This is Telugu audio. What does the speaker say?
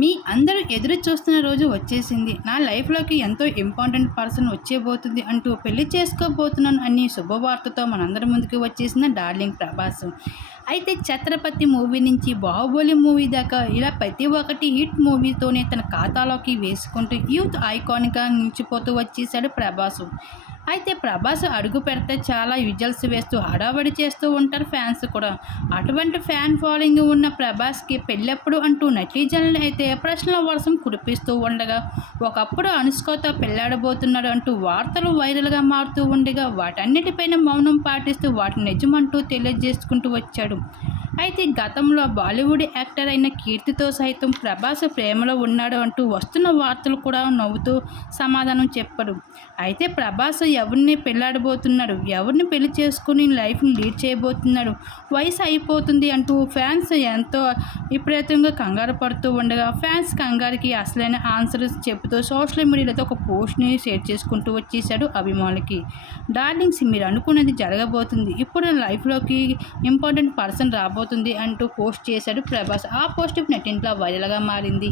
మీ అందరూ ఎదురు చూస్తున్న రోజు వచ్చేసింది. నా లైఫ్లోకి ఎంతో ఇంపార్టెంట్ పర్సన్ వచ్చేబోతుంది అంటూ పెళ్ళి చేసుకోబోతున్నాను అని శుభవార్తతో మనందరి ముందుకు వచ్చేసిన డార్లింగ్ ప్రభాస్. అయితే ఛత్రపతి మూవీ నుంచి బాహుబలి మూవీ దాకా ఇలా ప్రతి ఒక్కటి హిట్ మూవీతోనే తన ఖాతాలోకి వేసుకుంటూ యూత్ ఐకాన్గా నిలిచిపోతూ వచ్చేసాడు ప్రభాస్. అయితే ప్రభాస్ అడుగు పెడితే చాలా విజువల్స్ వేస్తూ హడావడి చేస్తూ ఉంటారు ఫ్యాన్స్ కూడా. అటువంటి ఫ్యాన్ ఫాలోయింగ్ ఉన్న ప్రభాస్కి పెళ్ళెప్పుడు అంటూ నటీజన్లు అయితే ప్రశ్నల వర్షం కురిపిస్తూ ఉండగా ఒకప్పుడు అనుష్కతో పెళ్ళాడబోతున్నాడు అంటూ వార్తలు వైరల్గా మారుతూ ఉండగా వాటన్నిటిపైన మౌనం పాటిస్తూ వాటిని నిజమంటూ తెలియజేసుకుంటూ వచ్చాడు. అయితే గతంలో బాలీవుడ్ యాక్టర్ అయిన కీర్తితో సైతం ప్రభాస్ ప్రేమలో ఉన్నాడు అంటూ వస్తున్న వార్తలు కూడా నవ్వుతూ సమాధానం చెప్పాడు. అయితే ప్రభాస్ ఎవరిని పెళ్ళాడబోతున్నాడు ఎవరిని పెళ్ళి చేసుకుని లైఫ్ని లీడ్ చేయబోతున్నాడు? వయసు అయిపోతుంది అంటూ ఫ్యాన్స్ ఎంతో విపరీతంగా కంగారు పడుతూ ఉండగా ఫ్యాన్స్ కంగారుకి అసలైన ఆన్సర్స్ చెబుతూ సోషల్ మీడియాలో ఒక పోస్ట్ని షేర్ చేసుకుంటూ వచ్చేసాడు అభిమానులకి. డార్లింగ్స్ మీరు అనుకున్నది జరగబోతుంది. ఇప్పుడు లైఫ్లోకి ఇంపార్టెంట్ పర్సన్ రాబోతుంది అంటూ పోస్ట్ చేశాడు ప్రభాస్. ఆ పోస్ట్ నెట్టింట్లో వైరల్గా మారింది.